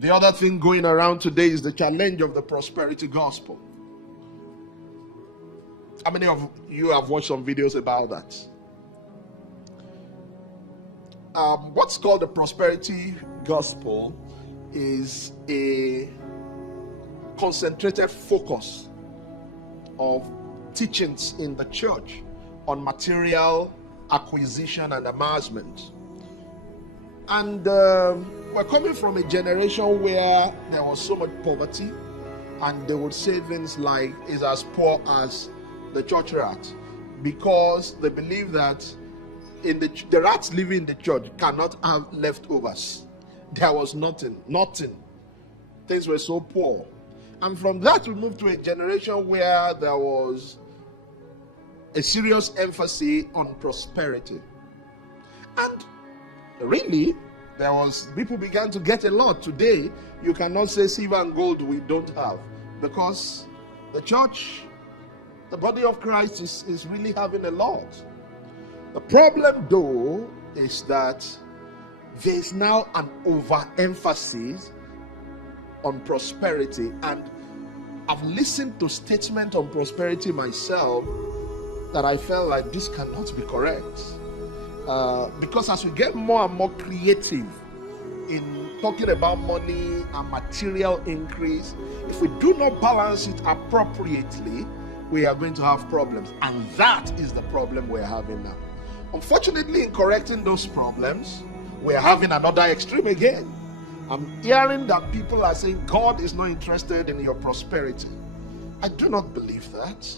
The other thing going around today is the challenge of the prosperity gospel. How many of you have watched some videos about that? What's called the prosperity gospel is a concentrated focus of teachings in the church on material acquisition and amassment. And we're coming from a generation where there was so much poverty, and they would say things like, "Is as poor as the church rat," because they believe that the rats living in the church cannot have leftovers. There was nothing. Things were so poor. And from that we moved to a generation where there was a serious emphasis on prosperity. And really, people began to get a lot. Today, you cannot say silver and gold we don't have, because the church, the body of Christ is really having a lot. The problem though is that there is now an overemphasis on prosperity, and I've listened to statements on prosperity myself that I felt like this cannot be correct. Because as we get more and more creative in talking about money and material increase, if we do not balance it appropriately, we are going to have problems. And that is the problem we're having now. Unfortunately, in correcting those problems, we're having another extreme again. I'm hearing that people are saying God is not interested in your prosperity. I do not believe that.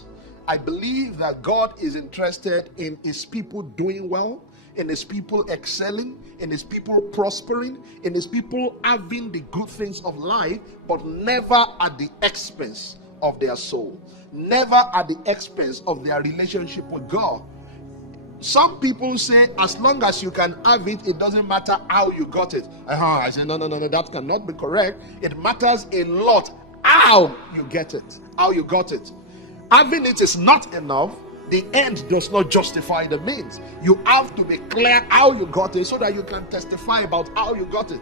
I believe that God is interested in his people doing well, in his people excelling, in his people prospering, in his people having the good things of life, but never at the expense of their soul, never at the expense of their relationship with God. Some people say, as long as you can have it, it doesn't matter how you got it. I say, no, that cannot be correct. It matters a lot how you get it, how you got it. Having it is not enough. The end does not justify the means. You have to be clear how you got it so that you can testify about how you got it.